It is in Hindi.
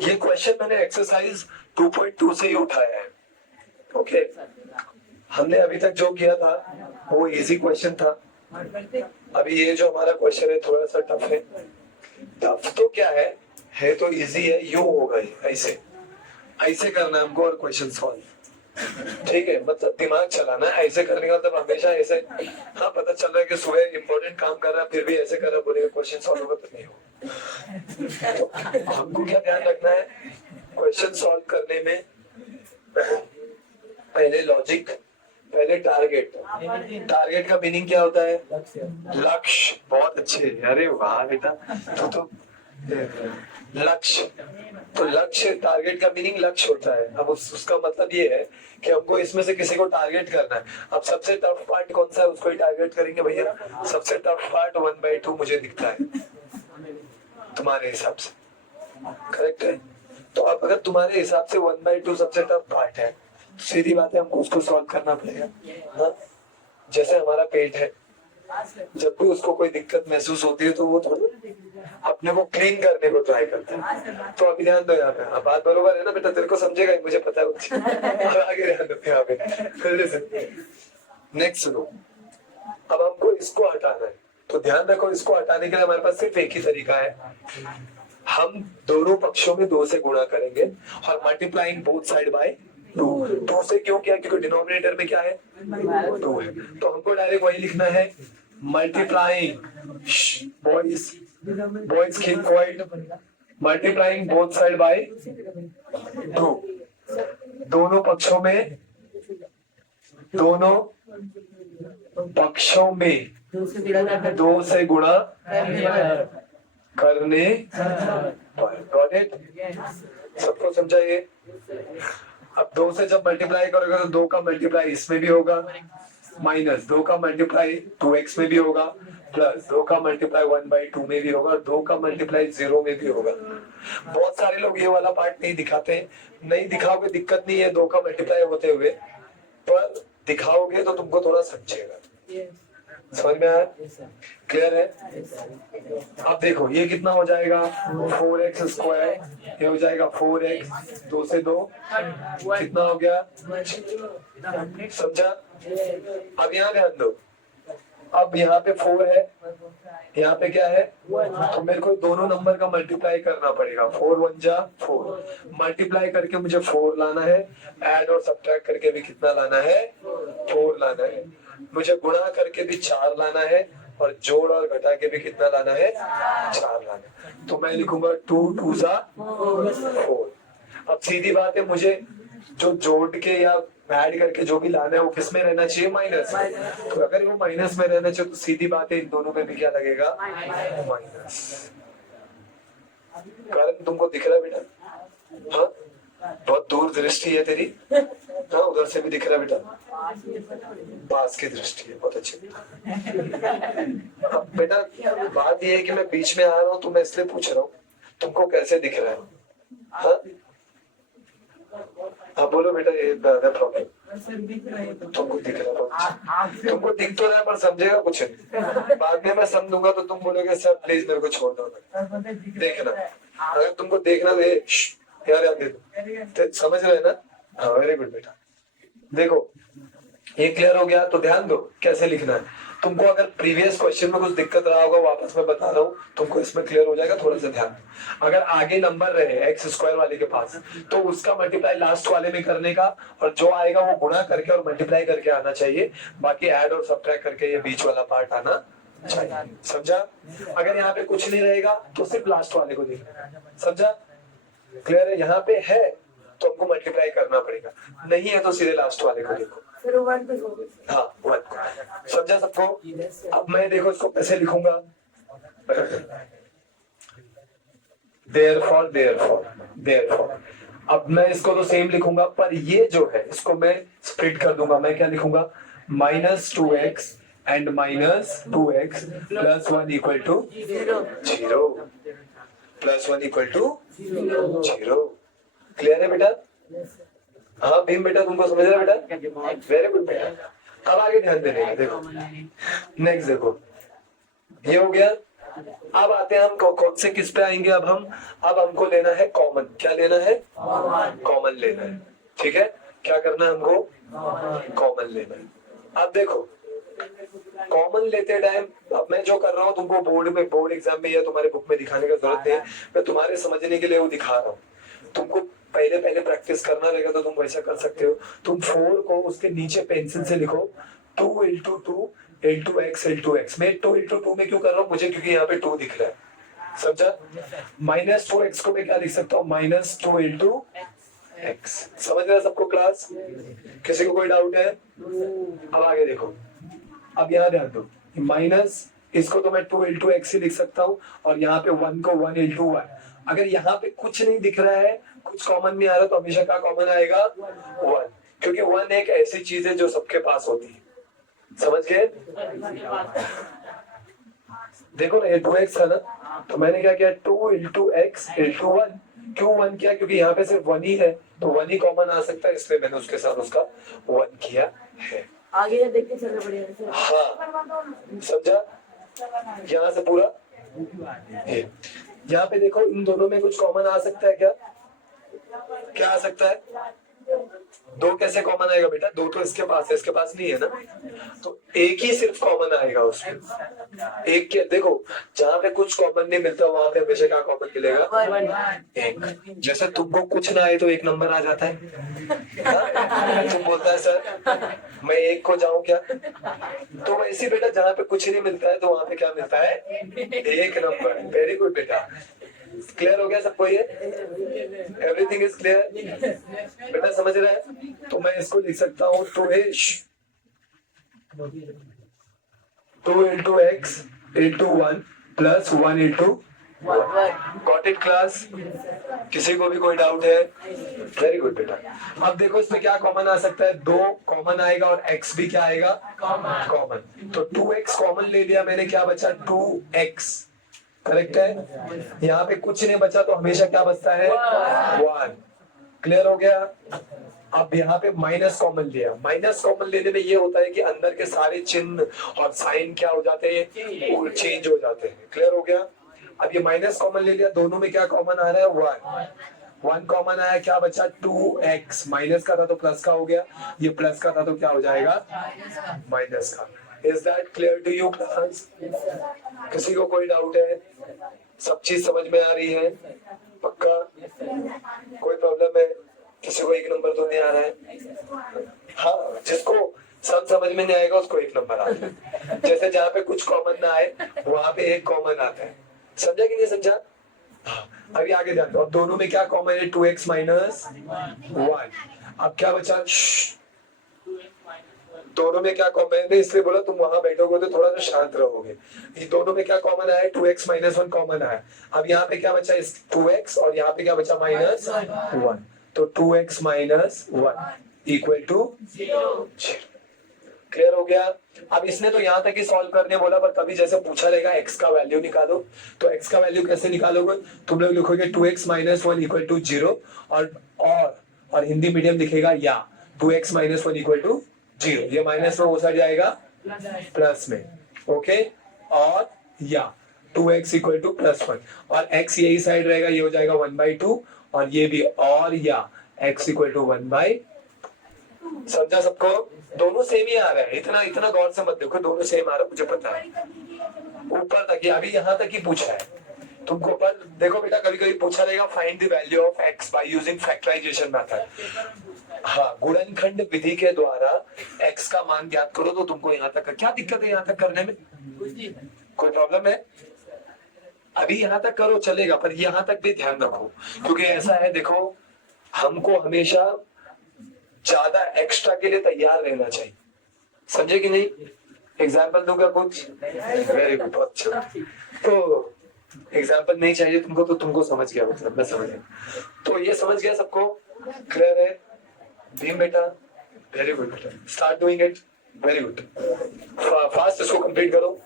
ये क्वेश्चन मैंने एक्सरसाइज 2.2 से ही उठाया है। ओके, हमने अभी तक जो किया था वो इजी क्वेश्चन था। अभी ये जो हमारा क्वेश्चन है थोड़ा सा टफ है। टफ तो क्या है तो इजी है। यूं होगा ये, ऐसे ऐसे करना है हमको और क्वेश्चन सॉल्व। ठीक है, मतलब दिमाग चलाना है। ऐसे करने का मतलब हमेशा ऐसे, हाँ पता चल रहा है कि सुबह इंपॉर्टेंट काम कर रहा है फिर भी ऐसे कर रहा है, बोलेगा क्वेश्चन सॉल्व होगा तो नहीं होगा। तो हमको क्या ध्यान रखना है क्वेश्चन सॉल्व करने में? पहले लॉजिक, पहले टारगेट। टारगेट का मीनिंग क्या होता है? लक्ष्य। बहुत अच्छे, अरे वाह बेटा। तो लक्ष्य, तो लक्ष्य, टारगेट का मीनिंग लक्ष्य होता है। अब उसका मतलब ये है कि हमको इसमें से किसी को टारगेट करना है। अब सबसे टफ पार्ट कौन सा है उसको ही टारगेट करेंगे भैया। सबसे टफ पार्ट 1/2 मुझे दिखता है तुम्हारे हिसाब से, करेक्ट है? तो अब अगर तुम्हारे हिसाब से 1/2 सबसे टफ पार्ट है, सीधी बात है हमको उसको सॉल्व करना पड़ेगा। हाँ, जैसे हमारा पेट है, जब भी उसको कोई दिक्कत महसूस होती है तो वो थोड़ा अपने को क्लीन करने को ट्राई करता है। तो अभी ध्यान दो यहाँ पे। अब बात बरोबर है ना बेटा? तेरे को समझेगा, मुझे पता है। आगे ध्यान दो यहाँ पे। नेक्स्ट सुनो, अब हमको इसको हटाना है। तो ध्यान रखो, इसको हटाने के लिए हमारे पास सिर्फ एक ही तरीका है। हम दोनों पक्षों में 2 से गुणा करेंगे और मल्टीप्लाइंग बोथ साइड बाय 2 से। क्यों किया? क्योंकि डिनोमिनेटर में क्या है? 2 है। तो हमको डायरेक्ट वही लिखना है, multiplying boys, boys keep quiet, multiplying both side by 2। दोनों पक्षों में, दोनों पक्षों में 2 से गुणा करने पर। Got it? सबको समझा ये? अब 2 से जब मल्टीप्लाई करोगे तो 2 का मल्टीप्लाई इसमें भी होगा, माइनस 2 का मल्टीप्लाई 2x में भी होगा, प्लस 2 का मल्टीप्लाई 1/2 में भी होगा, 2 का मल्टीप्लाई 0 में भी होगा। बहुत सारे लोग ये वाला पार्ट नहीं दिखाते हैं। नहीं दिखाओगे दिक्कत नहीं है 2 का मल्टीप्लाई होते हुए, पर दिखाओगे तो तुमको थोड़ा समझेगा। समझ में आया? क्लियर है? अब देखो ये कितना हो जाएगा, 4x²। ये हो जाएगा 4x, 2 से 2 कितना हो गया? समझा? अब यहाँ ध्यान दो, अब यहाँ पे 4 है, यहाँ पे क्या है? तो मेरे को दोनों नंबर का मल्टीप्लाई करना पड़ेगा। 4 1 जा 4, मल्टीप्लाई करके मुझे 4 लाना है, ऐड और सब्ट्रैक्ट करके भी कितना लाना है? 4 लाना है। मुझे गुणा करके भी 4 लाना है और जोड़ और घटा के भी कितना लाना है? 4 लाना है। तो मैं लिखूंगा 2 2 जा 4। अब सीधी बात है, मुझे जो जोड़ के या ऐड करके जो भी लाना है वो किस में रहना चाहिए? माइनस में। तो अगर वो माइनस में रहना चाहिए तो सीधी बात है इन दोनों में भी क्या लगेगा? माइनस। कारण तुमको दिख रहा है बेटा? हाँ, बहुत दूर दृष्टि है तेरी। हाँ, उधर से भी दिख रहा है बेटा, पास की दृष्टि है। बहुत अच्छी। अब बेटा बात ये है कि मैं बीच में आ रहा हूँ तो मैं इसलिए पूछ रहा हूँ तुमको कैसे दिख रहा है? हाँ हाँ बोलो बेटा, ये प्रॉब्लम तुमको दिख रहा है? तुमको दिख तो रहा है पर समझेगा कुछ नहीं। बाद में मैं समझूंगा तो तुम बोलोगे सर प्लीज मेरे को छोड़ दो। देखना, अगर तुमको देखना तो यार याद दे दो। समझ रहे ना? हाँ वेरी गुड बेटा। देखो ये क्लियर हो गया। तो ध्यान दो कैसे लिखना है। तुमको अगर प्रीवियस क्वेश्चन में कुछ दिक्कत रहा होगा वापस मैं बता रहा हूँ, तुमको इसमें क्लियर हो जाएगा। थोड़ा सा ध्यान। अगर आगे नंबर रहे x² वाले के पास तो उसका मल्टीप्लाई लास्ट वाले में करने का, और जो आएगा वो गुणा करके और मल्टीप्लाई करके आना चाहिए। बाकी ऐड और सब्ट्रैक्ट करके ये बीच वाला पार्ट आना चाहिए। समझा? अगर यहाँ पे कुछ नहीं रहेगा तो सिर्फ लास्ट वाले को देखना। समझा? क्लियर है? यहाँ पे है तो हमको मल्टीप्लाई करना पड़ेगा, नहीं है तो सीधे लास्ट वाले को देखो। हाँ 1। समझा सबको? अब मैं देखो इसको कैसे लिखूंगा। therefore therefore therefore। अब मैं इसको तो सेम लिखूंगा, पर ये जो है इसको मैं स्प्लिट कर दूंगा। मैं क्या लिखूंगा? -2x and -2x plus 1 equal to 0, plus 1 equal to 0। Clear है बेटा? हाँ भीम बेटा तुमको समझ रहा है बेटा? वेरी गुड बेटा। अब आगे ध्यान देने का। देखो नेक्स्ट देखो, ये हो गया अब आते हैं हम कौन से किस पे आएंगे अब हमको लेना है कॉमन। क्या लेना है? कॉमन लेना है। ठीक है, क्या करना है हमको? कॉमन लेना है। अब देखो कॉमन लेते टाइम अब मैं जो कर रहा हूँ तुमको बोर्ड एग्जाम में या तुम्हारे बुक में दिखाने का जरूरत नहीं है, मैं तुम्हारे समझने के लिए वो दिखा रहा हूँ। तुमको पहले प्रैक्टिस करना रहेगा तो तुम वैसा कर सकते हो। तुम 4 को उसके नीचे पेंसिल से लिखो 2 into 2 into x into x. मैं 2 इंटू 2 में क्यों कर रहा हूँ? मुझे क्योंकि यहाँ पे 2 दिख रहा है, समझा? माइनस 2x को मैं क्या लिख सकता हूँ? Minus 2 into x. समझ रहा है सबको क्लास? किसी को कोई डाउट है? अब आगे देखो, अब यहाँ ध्यान दो, माइनस इसको तो मैं 2 इंटू एक्स ही लिख सकता हूँ और यहाँ पे 1 को 1 इंटू 1। अगर यहाँ पे कुछ नहीं दिख रहा है, कुछ कॉमन नहीं आ रहा, तो हमेशा क्या कॉमन आएगा? 1, क्योंकि 1 एक ऐसी चीज है जो सबके पास होती है। समझ गए? देखो ना ये 2x था ना, तो मैंने क्या किया? 2 इंटू एक्स इंटू 1। क्यों 1 किया? क्योंकि यहाँ पे सिर्फ 1 ही है, तो 1 ही कॉमन आ सकता है, इसलिए मैंने उसके साथ उसका 1 किया है। आगे देख के चलना पड़ेगा। हाँ, समझा? यहाँ से पूरा यहाँ पे देखो, इन दोनों में कुछ कॉमन आ सकता है क्या? क्या आ सकता है? 2 कैसे कॉमन आएगा बेटा? 2 तो इसके पास है, इसके पास नहीं है ना, तो एक ही सिर्फ कॉमन आएगा उसमें। एक के देखो, जहाँ पे कुछ कॉमन नहीं मिलता वहां पे हमेशा क्या कॉमन मिलेगा? एक। जैसे तुमको कुछ ना आए तो 1 नंबर आ जाता है। तुम बोलता है सर मैं 1 को जाऊं क्या? तो वैसे बेटा जहाँ पे कुछ नहीं मिलता है तो वहां पे क्या मिलता है? 1 नंबर। वेरी गुड बेटा, क्लियर हो गया सबको? ये एवरीथिंग इज क्लियर बेटा, समझ रहे हैं? तो मैं इसको लिख सकता हूँ 2 into x into 1 plus 1 into. Got it class? किसी को भी कोई डाउट है? वेरी गुड बेटा। अब देखो इसमें क्या कॉमन आ सकता है? 2 कॉमन आएगा और x भी क्या आएगा? कॉमन। तो 2x कॉमन ले लिया मैंने, क्या बचा? 2x। करेक्ट है? यहाँ पे कुछ नहीं बचा तो हमेशा क्या बचता है? 1। क्लियर हो गया? अब यहाँ पे माइनस कॉमन लिया। माइनस कॉमन लेने में ये होता है कि अंदर के सारे चिन्ह और साइन क्या हो जाते हैं? वो चेंज हो जाते हैं। क्लियर हो गया? अब ये माइनस कॉमन ले लिया, दोनों में क्या कॉमन आ रहा है? 1 कॉमन आया, क्या बचा? 2x। माइनस का था तो प्लस का हो गया, ये प्लस का था तो क्या हो जाएगा? माइनस का। Is that clear to you class? किसी को कोई डाउट है? सब चीज समझ में आ रही है? पक्का? कोई प्रॉब्लम है? किसी को 1 नंबर तो नहीं आ रहा है? हाँ, जिसको सब समझ में नहीं आएगा उसको 1 नंबर आता है। जैसे जहाँ पे कुछ कॉमन ना आए वहां पे 1 कॉमन आता है। समझा कि नहीं समझा? हाँ, अभी आगे जाते हैं। अब दोनों में क्या कॉमन है? 2x minus 1। अब क्या बचा? दोनों में क्या कॉमन है? इसलिए बोला तुम वहां बैठोगे तो थोड़ा सा शांत रहोगे। ये दोनों में क्या कॉमन आया? 2x माइनस 1 कॉमन आया। अब यहाँ पे क्या बचा? 2x और यहाँ पे क्या बचा? माइनस 1। तो 2x minus 1 equal to 0। Clear हो गया? अब इसने तो यहाँ तक ही सॉल्व करने बोला, पर कभी जैसे पूछा रहेगा x का वैल्यू निकालो, तो x का वैल्यू कैसे निकालोगे? तुम लोग लिखोगे 2x माइनस 1 इक्वल टू 0 और हिंदी मीडियम लिखेगा या 2x माइनस 1 इक्वल टू 0। ये माइनस में वो साइड जाएगा प्लस में। ओके, और या 2x इक्वल टू प्लस 1 और x यही साइड रहेगा, ये हो जाएगा 1/2 और ये भी, और या x इक्वल टू 1/2। समझा सबको? दोनों सेम ही आ रहा है, इतना गौर से मत देखो, दोनों सेम आ रहा है, मुझे पता है। ऊपर तक ही, अभी यहाँ तक ही पूछा है तुमको। पर देखो बेटा, कभी कभी पूछा रहेगा find the value of x by using factorisation method. हाँ, गुणनखंड विधि के द्वारा x का मान ज्ञात करो। तो तुमको यहाँ तक क्या दिक्कत है? यहाँ तक करने में कोई प्रॉब्लम है? अभी यहाँ तक करो चलेगा, पर यहाँ तक भी ध्यान रखो, क्योंकि ऐसा है देखो, हमको हमेशा ज्यादा एक्स्ट्रा के लिए तैयार रहना चाहिए। समझे कि नहीं? एग्जाम्पल दूंगा कुछ? वेरी गुड, बहुत अच्छा। तो एग्जाम्पल नहीं चाहिए तुमको, तो तुमको समझ गया, मतलब मैं समझ गया। तो ये समझ गया सबको? क्लियर है? भीम बेटा, वेरी गुड बेटा, start doing it. Very good, fast इसको कंप्लीट करो।